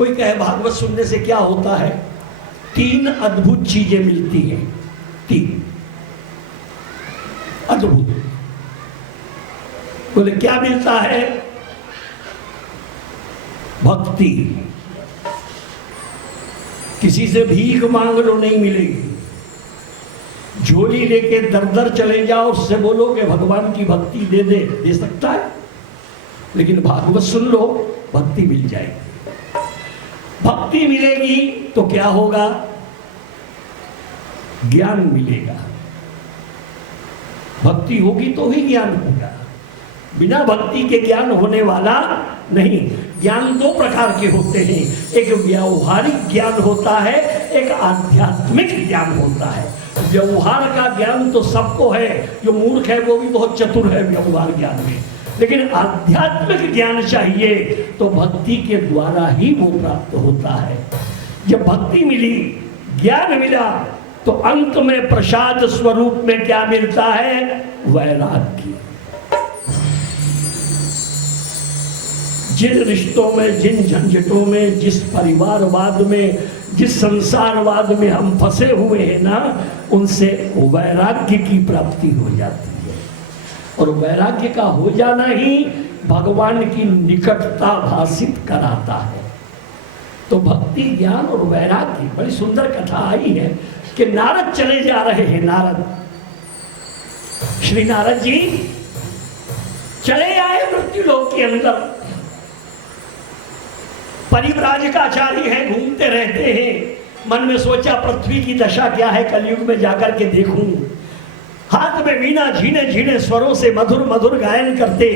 कोई कहे भागवत सुनने से क्या होता है? 3 अद्भुत चीजें मिलती हैं, 3 अद्भुत। बोले क्या मिलता है? भक्ति। किसी से भीख मांग लो नहीं मिलेगी। झोली लेके दर दर चले जाओ, उससे बोलो कि भगवान की भक्ति दे सकता है? लेकिन भागवत सुन लो, भक्ति मिल जाएगी। भक्ति मिलेगी तो क्या होगा? ज्ञान मिलेगा। भक्ति होगी तो ही ज्ञान होगा, बिना भक्ति के ज्ञान होने वाला नहीं। ज्ञान 2 प्रकार के होते हैं, एक व्यवहारिक ज्ञान होता है, एक आध्यात्मिक ज्ञान होता है। व्यवहार का ज्ञान तो सबको है, जो मूर्ख है वो भी बहुत चतुर है व्यवहार ज्ञान में, लेकिन आध्यात्मिक ज्ञान चाहिए तो भक्ति के द्वारा ही वो प्राप्त होता है। जब भक्ति मिली, ज्ञान मिला, तो अंत में प्रसाद स्वरूप में क्या मिलता है? वैराग्य। जिन रिश्तों में, जिन झंझटों में, जिस परिवारवाद में, जिस संसारवाद में हम फंसे हुए हैं ना, उनसे वैराग्य की प्राप्ति हो जाती है। और वैराग्य का हो जाना ही भगवान की निकटता भाषित कराता है। तो भक्ति, ज्ञान और वैराग्य। बड़ी सुंदर कथा आई है कि नारद चले जा रहे हैं। नारद, श्री नारद जी चले आए मृत्युलोक के अंदर। परिव्राजकाचार्य हैं, घूमते रहते हैं। मन में सोचा पृथ्वी की दशा क्या है, कलयुग में जाकर के देखूं। हाथ में वीणा झीने झीने स्वरों से मधुर मधुर गायन करते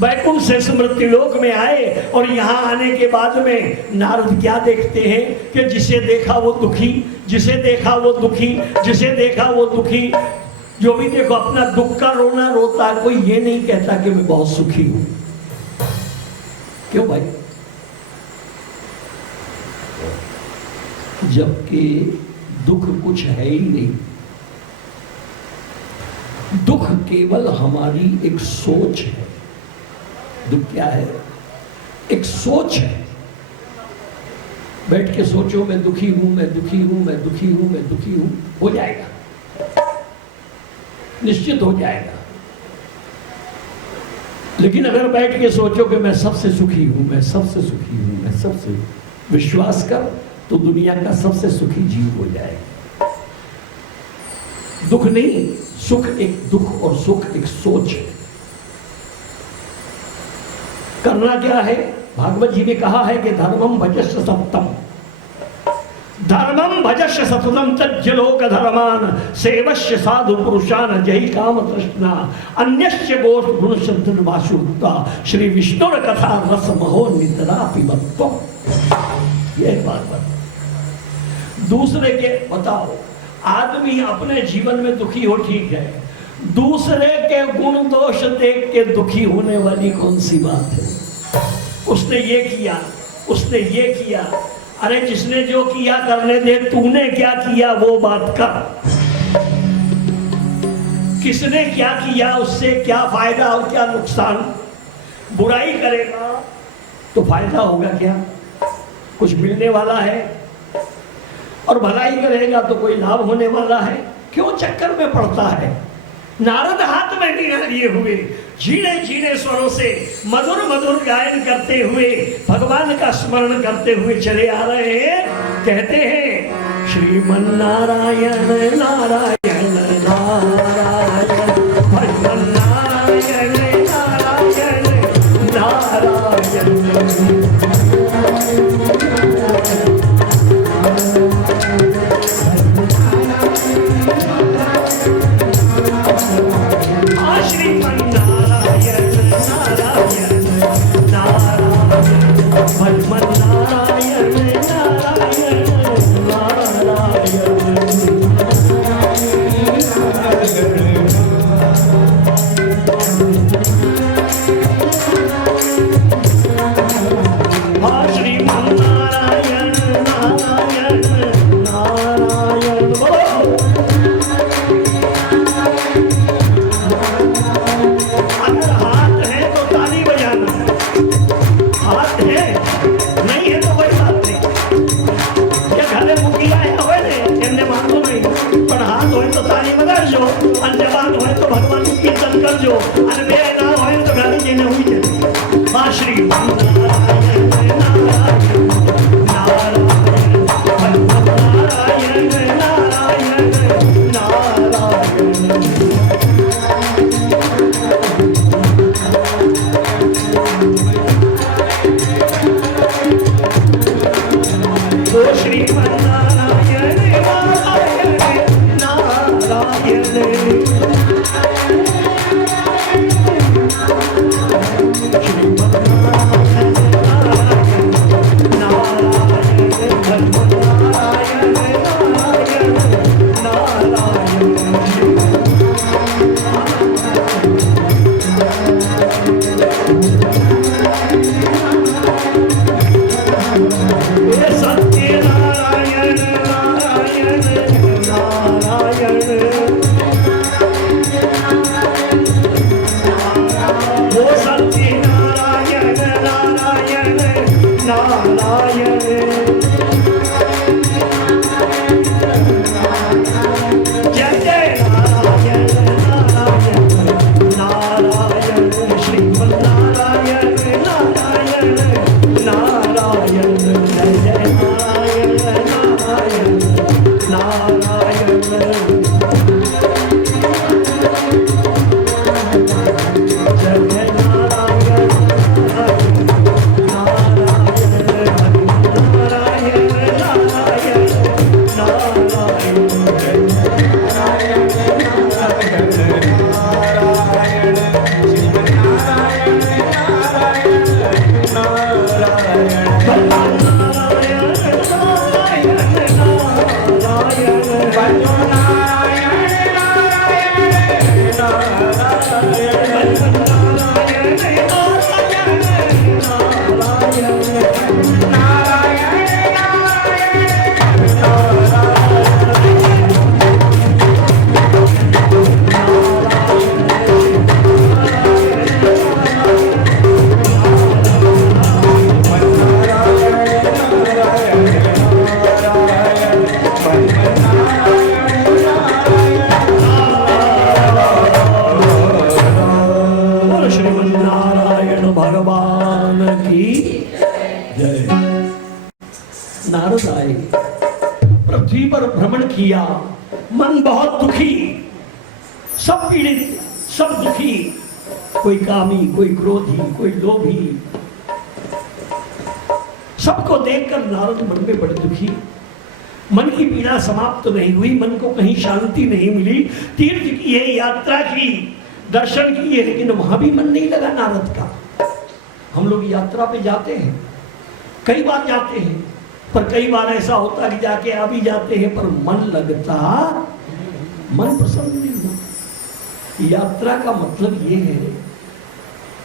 वैकुंठ से मृत्युलोक में आए। और यहाँ आने के बाद में नारद क्या देखते हैं कि जिसे देखा वो दुखी, जिसे देखा वो दुखी, जिसे देखा वो दुखी। जो भी देखो अपना दुख का रोना रोता, कोई ये नहीं कहता कि मैं बहुत सुखी हूं। क्यों भाई? जबकि दुख कुछ है ही नहीं। दुख केवल हमारी एक सोच है। दुख क्या है? एक सोच है। बैठ के सोचो मैं दुखी हूं, मैं दुखी हूं, मैं दुखी हूं, मैं दुखी हूं, हो जाएगा, निश्चित हो जाएगा। लेकिन अगर बैठ के सोचो कि मैं सबसे सुखी हूं, मैं सबसे सुखी हूं, मैं सबसे, विश्वास कर तो दुनिया का सबसे सुखी जीव हो जाएगा। दुख नहीं, सुख एक, दुख और सुख एक सोच है। करना क्या है? भागवत जी ने कहा है कि धर्मम भजस्य सततम, धर्मम भजस्य सततम तज्ज लोक धर्मान सेवस्य साधु पुरुषान जहि काम तृष्णा अन्यस्य गोष्ठ गुण शब्द वासुता श्री विष्णु कथा रस महो निद्रा पिबत्वम। यह बात बता। दूसरे के बताओ, आदमी अपने जीवन में दुखी हो, ठीक है, दूसरे के गुण दोष देख के दुखी होने वाली कौन सी बात है? उसने ये किया, उसने ये किया, अरे जिसने जो किया करने दे, तूने क्या किया वो बात कर। किसने क्या किया, उससे क्या फायदा और क्या नुकसान? बुराई करेगा तो फायदा होगा क्या? कुछ मिलने वाला है? और भलाई करेगा तो कोई लाभ होने वाला है? क्यों चक्कर में पड़ता है? नारद हाथ में वीणा लिए हुए, झीने झीने स्वरों से मधुर मधुर गायन करते हुए, भगवान का स्मरण करते हुए चले आ रहे हैं। कहते हैं श्रीमन नारायण नारायण नारायण, भगवान नारायण नारायण नारायण। हाथ है तो ताली बजाना, हाथ है नहीं है तो कोई बात नहीं। तो भगवान की कीर्तन कर जो अरे ना होए तो गाड़ी जी ने हुई थे मां श्री नारायण नारायण नारायण नारायण नारायण नारायण ओ श्रीमन्नारायण नारायण नारायण किया मन बहुत दुखी, सब पीड़ित, सब दुखी, कोई कामी, कोई क्रोधी, कोई लोभी, सबको देखकर नारद मन में बड़े दुखी। मन की पीड़ा समाप्त नहीं हुई, मन को कहीं शांति नहीं मिली। तीर्थ की है, यात्रा की, दर्शन की है, लेकिन वहां भी मन नहीं लगा नारद का। हम लोग यात्रा पे जाते हैं, कई बार जाते हैं, पर कई बार ऐसा होता कि जाके आ भी जाते हैं पर मन लगता, मन प्रसन्न नहीं होता। यात्रा का मतलब ये है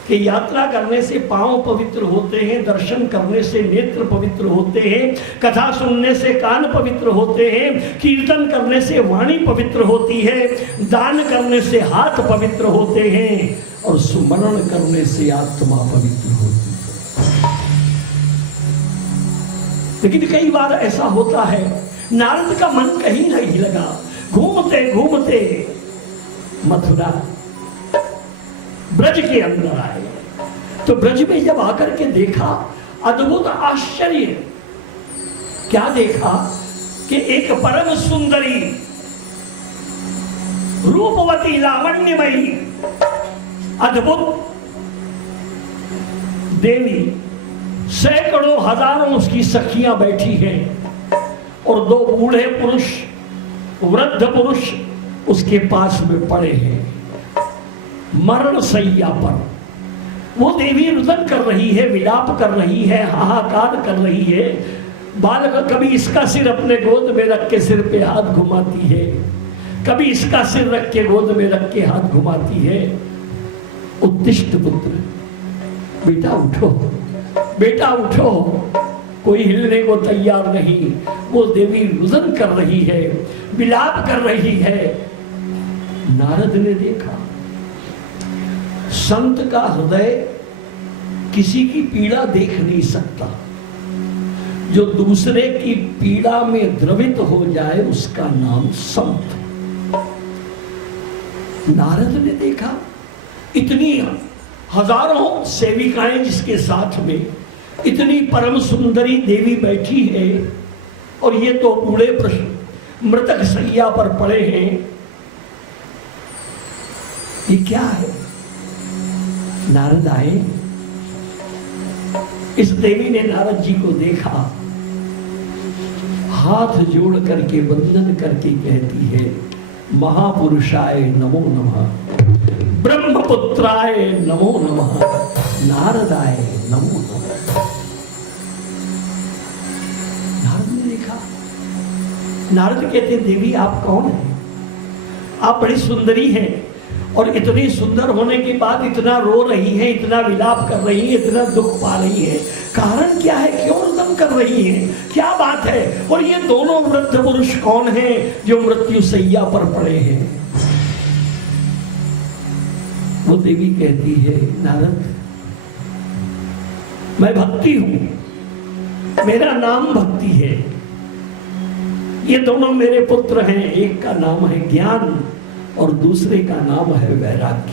कि यात्रा करने से पांव पवित्र होते हैं, दर्शन करने से नेत्र पवित्र होते हैं, कथा सुनने से कान पवित्र होते हैं, कीर्तन करने से वाणी पवित्र होती है, दान करने से हाथ पवित्र होते हैं और स्मरण करने से आत्मा पवित्र होती है। लेकिन कई बार ऐसा होता है, नारद का मन कहीं नहीं लगा। घूमते घूमते मथुरा ब्रज के अंदर आए, तो ब्रज में जब आकर के देखा, अद्भुत आश्चर्य। क्या देखा कि एक परम सुंदरी, रूपवती, लावण्यमयी, अद्भुत देवी, सैकड़ों हजारों उसकी सखियां बैठी हैं और दो बूढ़े पुरुष, वृद्ध पुरुष उसके पास में पड़े हैं मरण सैया पर। वो देवी रुदन कर रही है, विलाप कर रही है, हाहाकार कर रही है। बालक कभी इसका सिर अपने गोद में रख के सिर पे हाथ घुमाती है, कभी इसका सिर रख के गोद में रख के हाथ घुमाती है। उत्तिष्ठ पुत्र, बेटा उठो, बेटा उठो। कोई हिलने को तैयार नहीं। वो देवी रुदन कर रही है, विलाप कर रही है। नारद ने देखा, संत का हृदय किसी की पीड़ा देख नहीं सकता। जो दूसरे की पीड़ा में द्रवित हो जाए उसका नाम संत। नारद ने देखा इतनी हजारों सेविकाएं जिसके साथ में इतनी परम सुंदरी देवी बैठी है और ये तो बूढ़े मृतक सैया पर पड़े हैं, ये क्या है? नारद आए, इस देवी ने नारद जी को देखा, हाथ जोड़ करके वंदन करके कहती है, महापुरुषाय नमो नमः, ब्रह्मपुत्राय नमो नमः, नारदाय नमो नमः। नारद ने देखा, नारद कहते देवी आप कौन हैं? आप बड़ी सुंदरी हैं और इतनी सुंदर होने के बाद इतना रो रही हैं, इतना विलाप कर रही हैं, इतना दुख पा रही हैं, कारण क्या है? क्यों रुदन कर रही हैं? क्या बात है? और ये दोनों वृद्ध पुरुष कौन हैं जो मृत्यु सैया पर पड़े हैं? वो देवी कहती है, नारद मैं भक्ति हूं, मेरा नाम भक्ति है, ये दोनों मेरे पुत्र हैं, एक का नाम है ज्ञान और दूसरे का नाम है वैराग्य।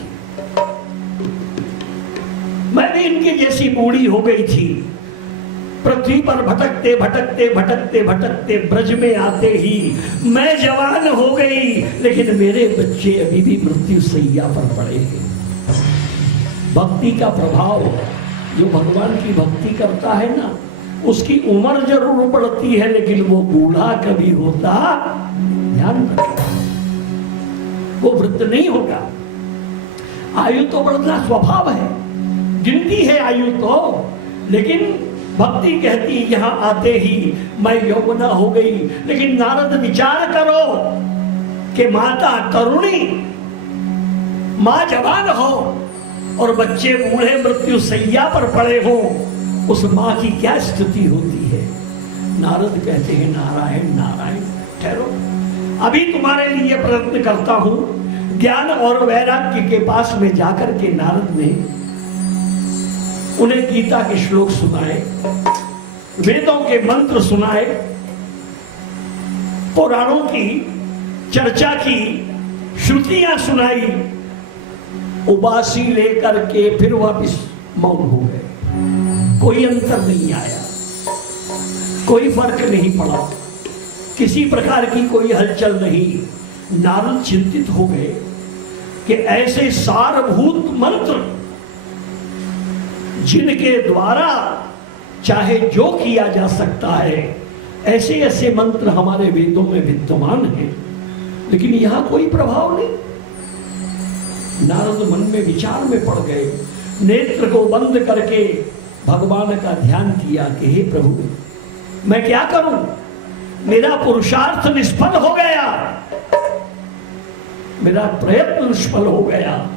मैं भी इनकी जैसी बूढ़ी हो गई थी, पृथ्वी पर भटकते भटकते भटकते भटकते ब्रज में आते ही मैं जवान हो गई, लेकिन मेरे बच्चे अभी भी मृत्यु सैया पर पड़े हैं। भक्ति का प्रभाव, जो भगवान की भक्ति करता है ना, उसकी उम्र जरूर बढ़ती है लेकिन वो बूढ़ा कभी होता ध्यान रखना, वो वृद्ध नहीं होगा। आयु तो बढ़ना स्वभाव है, गिनती है आयु तो, लेकिन भक्ति कहती यहां आते ही मैं यौवना हो गई। लेकिन नारद विचार करो कि माता तरुणी, मां जवान हो और बच्चे बूढ़े मृत्यु सैया पर पड़े हो, उस मां की क्या स्थिति होती है? नारद कहते हैं नारायण नारायण, ठहरो, अभी तुम्हारे लिए प्रयत्न करता हूं। ज्ञान और वैराग्य के पास में जाकर के नारद ने उन्हें गीता के श्लोक सुनाए, वेदों के मंत्र सुनाए, पुराणों की चर्चा की, श्रुतियां सुनाई, उबासी लेकर के फिर वापिस मौन हो गए। कोई अंतर नहीं आया, कोई फर्क नहीं पड़ा, किसी प्रकार की कोई हलचल नहीं। नारद चिंतित हो गए कि ऐसे सारभूत मंत्र जिनके द्वारा चाहे जो किया जा सकता है, ऐसे ऐसे मंत्र हमारे वेदों में विद्यमान हैं, लेकिन यहां कोई प्रभाव नहीं। नारद मन में विचार में पड़ गए, नेत्र को बंद करके भगवान का ध्यान किया कि हे प्रभु, मैं क्या करूं? मेरा पुरुषार्थ निष्फल हो गया, मेरा प्रयत्न निष्फल हो गया।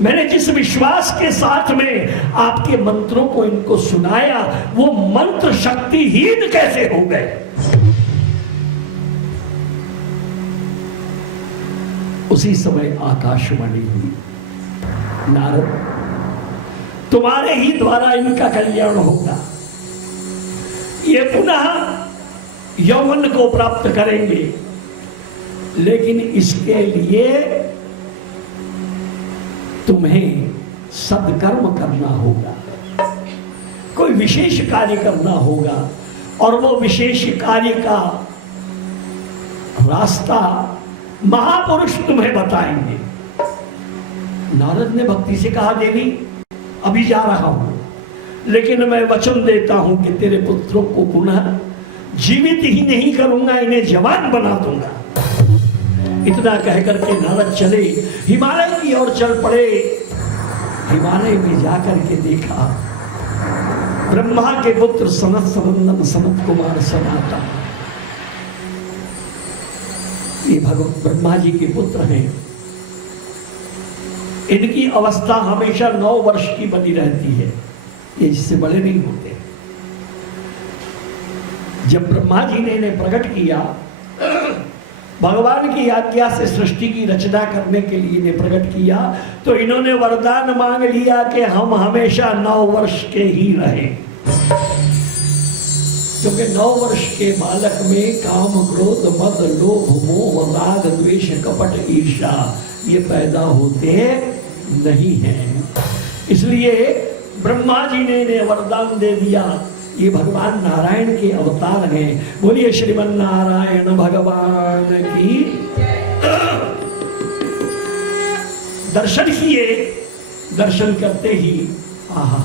मैंने जिस विश्वास के साथ में आपके मंत्रों को इनको सुनाया, वो मंत्र शक्तिहीन कैसे हो गए? उसी समय आकाशवाणी हुई, नारद तुम्हारे ही द्वारा इनका कल्याण होगा, ये पुनः यौवन को प्राप्त करेंगे, लेकिन इसके लिए तुम्हें सदकर्म करना होगा, कोई विशेष कार्य करना होगा, और वो विशेष कार्य का रास्ता महापुरुष तुम्हें बताएंगे। नारद ने भक्ति से कहा, देवी अभी जा रहा हूं, लेकिन मैं वचन देता हूं कि तेरे पुत्रों को पुनः जीवित ही नहीं करूंगा, इन्हें जवान बना दूंगा। इतना कहकर के नारद चले, हिमालय की ओर चल पड़े। हिमालय में जाकर के देखा, ब्रह्मा के पुत्र सनत सनंदन सनत कुमार सनातन, ये भगवान ब्रह्मा जी के पुत्र हैं। इनकी अवस्था हमेशा 9 वर्ष की बनी रहती है, ये इससे बड़े नहीं होते। जब ब्रह्मा जी ने इन्हें प्रकट किया, भगवान की आज्ञा से सृष्टि की रचना करने के लिए इन्हें प्रकट किया, तो इन्होंने वरदान मांग लिया कि हम हमेशा 9 वर्ष के ही रहे, क्योंकि 9 वर्ष के बालक में काम क्रोध मद लोभ मोह राग द्वेष कपट ईर्ष्या ये पैदा होते नहीं हैं। इसलिए ब्रह्मा जी ने इन्हें वरदान दे दिया, ये भगवान नारायण के अवतार हैं। बोलिए श्रीमन नारायण भगवान की। दर्शन किए, दर्शन करते ही आहा,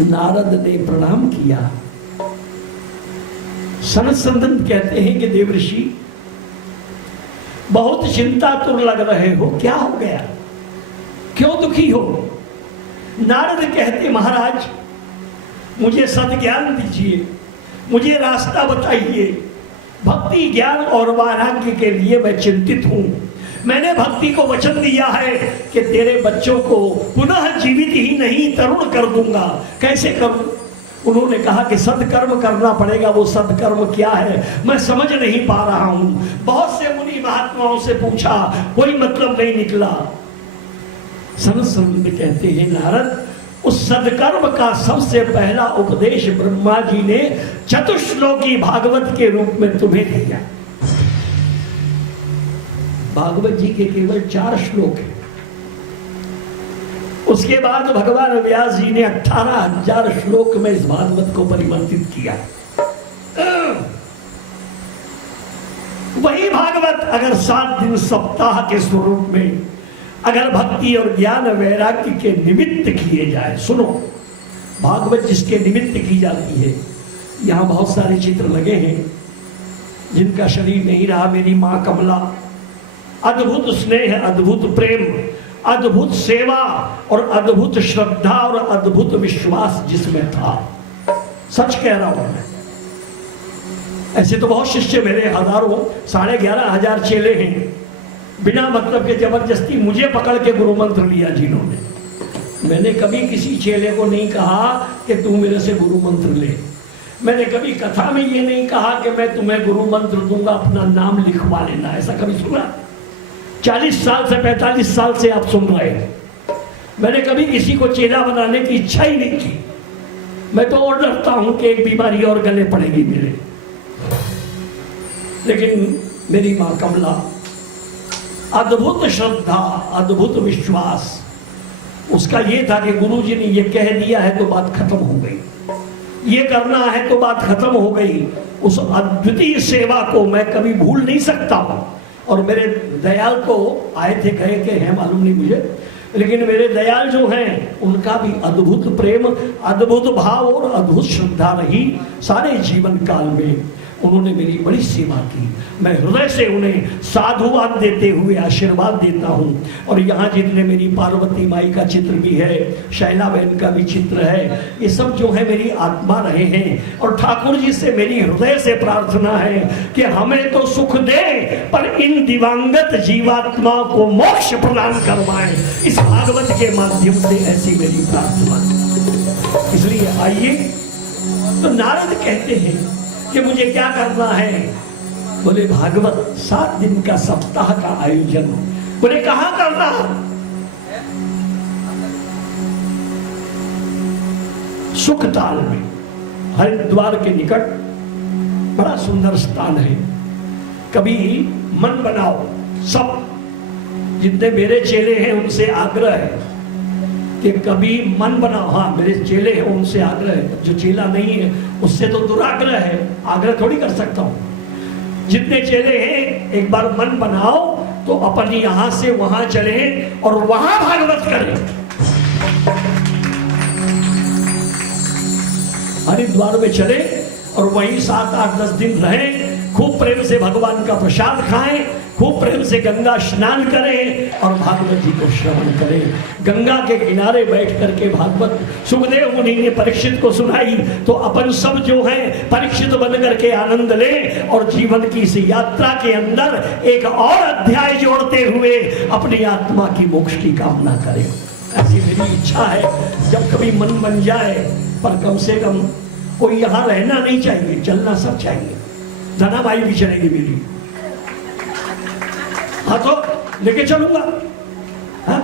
नारद ने प्रणाम किया। सनत सनंदन कहते हैं कि देवर्षि बहुत चिंतातुर लग रहे हो, क्या हो गया, क्यों दुखी हो? नारद कहते महाराज मुझे सद्ज्ञान दीजिए, मुझे रास्ता बताइए। भक्ति ज्ञान और वैराग्य के लिए मैं चिंतित हूं। मैंने भक्ति को वचन दिया है कि तेरे बच्चों को पुनः जीवित ही नहीं तरुण कर दूंगा, कैसे करूं? उन्होंने कहा कि सत्कर्म करना पड़ेगा। वो सत्कर्म क्या है मैं समझ नहीं पा रहा हूं। बहुत से मुनि महात्माओं से पूछा, कोई मतलब नहीं निकला। सनत सनंद कहते हैं नारद, उस सदकर्म का सबसे पहला उपदेश ब्रह्मा जी ने चतुश्लोकी भागवत के रूप में तुम्हें दिया। भागवत जी के केवल 4 श्लोक हैं। उसके बाद भगवान व्यास जी ने 18,000 श्लोक में इस भागवत को परिवर्तित किया। वही भागवत अगर 7 दिन सप्ताह के स्वरूप में अगर भक्ति और ज्ञान वैराग्य के निमित्त किए जाए, सुनो भागवत जिसके निमित्त की जाती है, यहां बहुत सारे चित्र लगे हैं जिनका शरीर नहीं रहा। मेरी मां कमला, अद्भुत स्नेह, अद्भुत प्रेम, अद्भुत सेवा और अद्भुत श्रद्धा और अद्भुत विश्वास जिसमें था। सच कह रहा हूं मैं। ऐसे तो बहुत शिष्य मेरे हजारों, 11,500 चेले हैं, बिना मतलब के जबरदस्ती मुझे पकड़ के गुरु मंत्र लिया जिन्होंने। मैंने कभी किसी चेले को नहीं कहा कि तू मेरे से गुरु मंत्र ले। मैंने कभी कथा में ये नहीं कहा कि मैं तुम्हें गुरु मंत्र दूंगा, अपना नाम लिखवा लेना। ऐसा कभी सुना? 40 साल से 45 साल से आप सुन रहे हैं। मैंने कभी किसी को चेला बनाने की इच्छा ही नहीं की। मैं तो और डरता हूं कि एक बीमारी और गले पड़ेगी मेरे। लेकिन मेरी मां कमला, अद्भुत श्रद्धा, अद्भुत विश्वास, उसका यह था कि गुरुजी ने यह कह दिया है तो बात खत्म हो गई, ये करना है तो बात खत्म हो गई। उस अद्वितीय सेवा को मैं कभी भूल नहीं सकता हूं। और मेरे दयाल को आए थे, कहे के हैं मालूम नहीं मुझे, लेकिन मेरे दयाल जो हैं उनका भी अद्भुत प्रेम, अद्भुत भाव और अद्भुत श्रद्धा रही सारे जीवन काल में। उन्होंने मेरी बड़ी सेवा की। मैं हृदय से उन्हें साधुवाद देते हुए आशीर्वाद देता हूं। और यहाँ जितने मेरी पार्वती माई का चित्र भी है, शैला बहन का भी चित्र है, ये सब जो है मेरी आत्मा रहे हैं। और ठाकुर जी से मेरी हृदय से प्रार्थना है कि हमें तो सुख दे पर इन दिवंगत जीवात्मा को मोक्ष प्रदान करवाएं, इस भागवत के माध्यम से, ऐसी मेरी प्रार्थना। इसलिए आइए, तो नारद कहते हैं कि मुझे क्या करना है? बोले भागवत 7 दिन का सप्ताह का आयोजन। बोले कहां करना? सुखताल में, हरिद्वार के निकट बड़ा सुंदर स्थान है। कभी मन बनाओ, सब जितने मेरे चेले हैं उनसे आग्रह है कि कभी मन बनाओ। हाँ, मेरे चेले हैं उनसे आग्रह है, जो चेला नहीं है उससे तो दुराग्रह है, आग्रह थोड़ी कर सकता हूं। जितने चेले हैं एक बार मन बनाओ तो अपन यहां से वहां चले और वहां भागवत करें। हरिद्वार में चले और वहीं 7, 8, 10 दिन रहें, खूब प्रेम से भगवान का प्रसाद खाएं, खूब प्रेम से गंगा स्नान करें और भागवत जी को श्रवण करें। गंगा के किनारे बैठ करके भागवत सुखदेव मुनि ने परीक्षित को सुनाई, तो अपन सब जो हैं परीक्षित बन करके आनंद लें और जीवन की इस यात्रा के अंदर एक और अध्याय जोड़ते हुए अपनी आत्मा की मोक्ष की कामना करें। ऐसी मेरी इच्छा है। जब कभी मन बन जाए, पर कम से कम कोई यहाँ रहना नहीं चाहिए, चलना सब चाहिए। धनाबाई भी चलेगी मेरी, हाँ तो लेके चलूंगा। हाँ?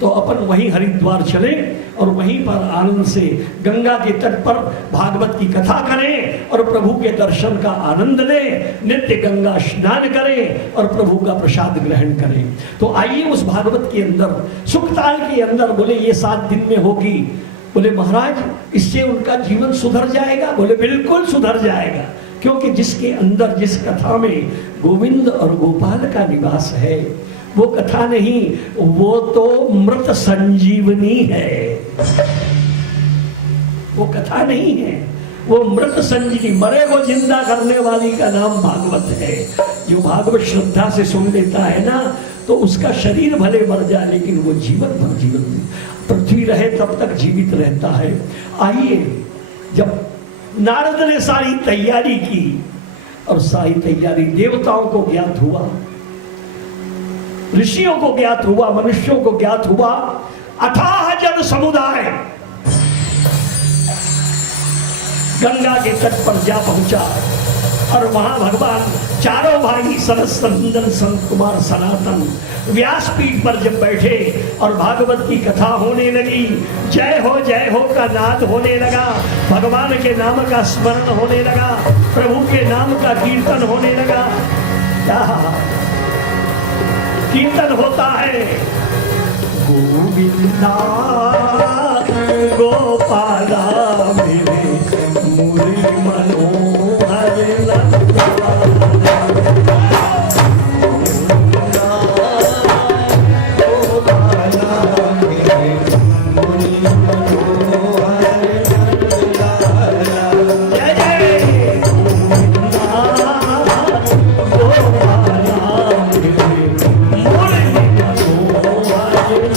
तो अपन वहीं हरिद्वार चले और वहीं पर आनंद से गंगा के तट पर भागवत की कथा करें और प्रभु के दर्शन का आनंद लें, नित्य गंगा स्नान करें और प्रभु का प्रसाद ग्रहण करें। तो आइए उस भागवत के अंदर, सुखताल के अंदर, बोले ये 7 दिन में होगी। बोले महाराज इससे उनका जीवन सुधर जाएगा? बोले बिल्कुल सुधर जाएगा, क्योंकि जिसके अंदर, जिस कथा में गोविंद और गोपाल का निवास है, वो कथा नहीं, वो तो मृत संजीवनी है। वो कथा नहीं है, वो मृत संजीवनी, मरे को जिंदा करने वाली का नाम भागवत है। जो भागवत श्रद्धा से सुन लेता है ना, तो उसका शरीर भले मर जाए लेकिन वो जीवन भर, जीवन पृथ्वी रहे तब तक जीवित रहता है। आइए, जब नारद ने सारी तैयारी की और सारी तैयारी देवताओं को ज्ञात हुआ, ऋषियों को ज्ञात हुआ, मनुष्यों को ज्ञात हुआ, अथाह जन समुदाय गंगा के तट पर जा पहुंचा और वहां भगवान चारों भाई सरस नंदन संत कुमार सनातन व्यासपीठ पर जब बैठे और भागवत की कथा होने लगी, जय हो का नाद होने लगा, भगवान के नाम का स्मरण होने लगा, प्रभु के नाम का कीर्तन होने लगा। क्या कीर्तन होता है? गोविंदा गोपाला मेरे मुरली मनोहर नंदा, गोपाला मेरे मुरली मनोहर नंदा, जय जय गोविंदा गोपाला मेरे मुरली मनोहर नंदा।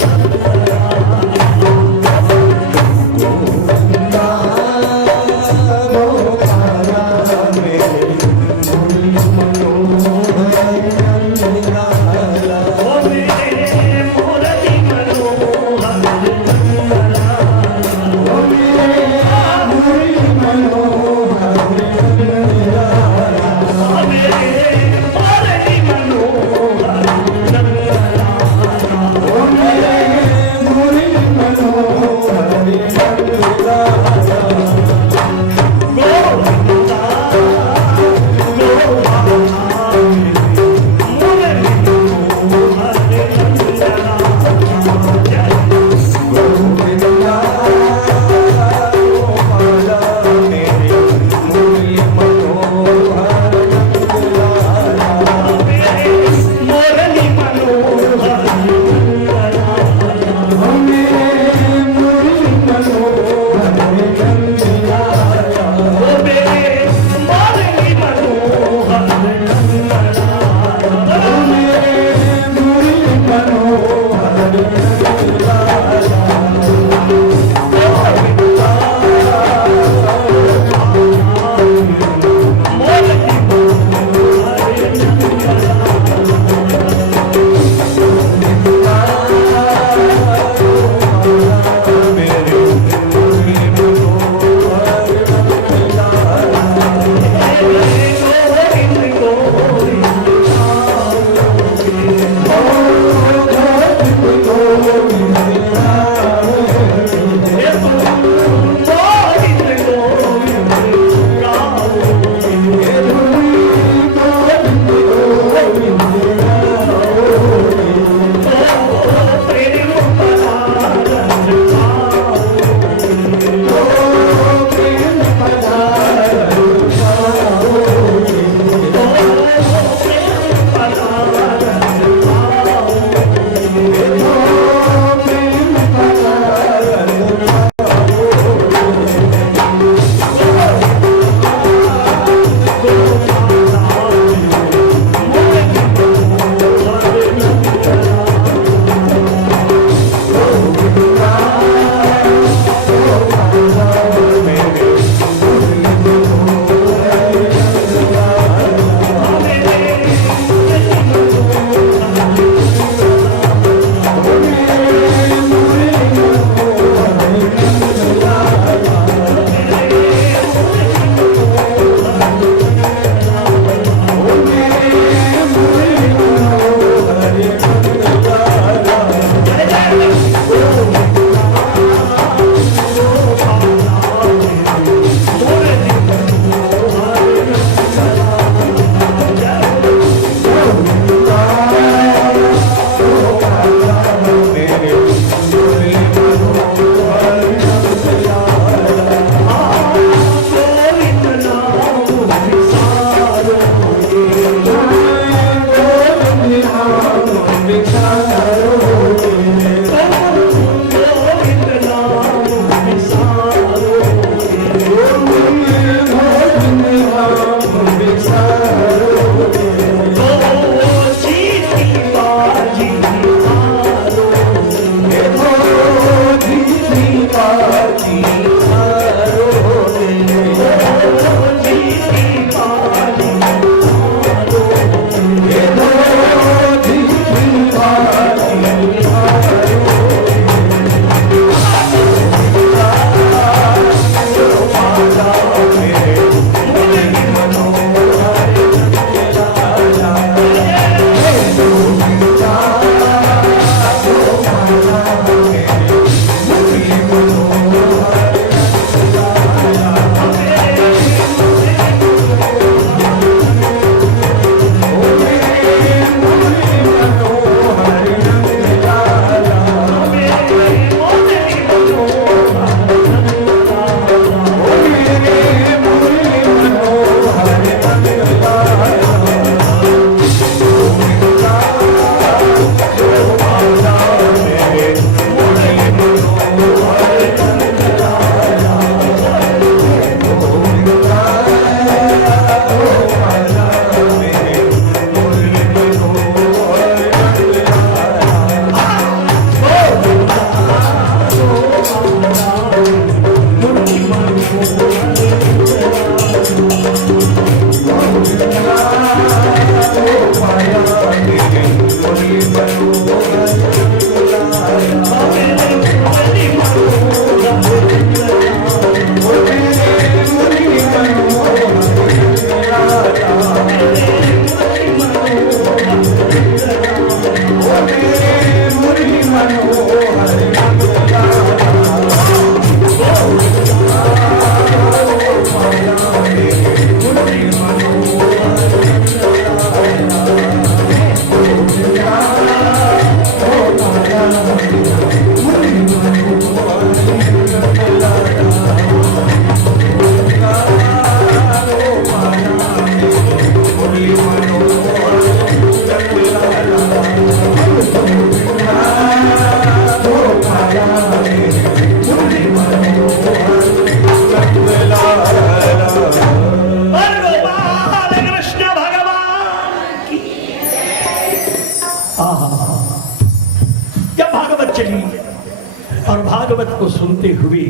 भागवत को सुनते हुए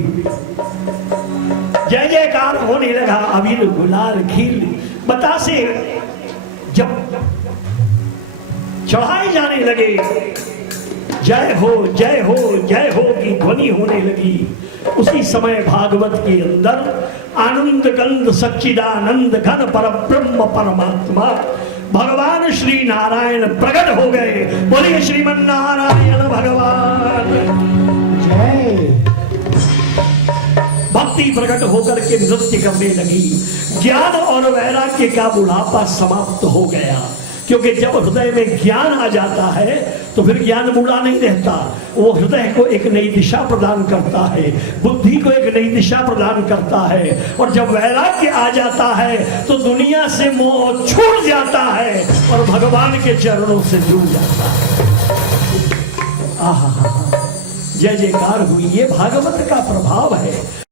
जय जयकार होने लगा, अबीर गुलाल खिल बतासे जब चढ़ाए जाने लगे, जय हो जय हो जय हो की ध्वनि होने लगी। उसी समय भागवत के अंदर आनंद कंद सच्चिदानंद घन पर ब्रह्म परमात्मा भगवान श्री नारायण प्रकट हो गए। बोलिए श्रीमन नारायण भगवान जय। भक्ति प्रकट होकर के नृत्य करने लगी। ज्ञान और वैराग्य का बुढ़ापा समाप्त हो गया, क्योंकि जब हृदय में ज्ञान आ जाता है तो फिर ज्ञान बूढ़ा नहीं रहता, वो हृदय को एक नई दिशा प्रदान करता है, बुद्धि को एक नई दिशा प्रदान करता है। और जब वैराग्य आ जाता है तो दुनिया से मोह छूट जाता है और भगवान के चरणों से जुड़ जाता है। आहा, जय जयकार हुई। ये भागवत का प्रभाव है।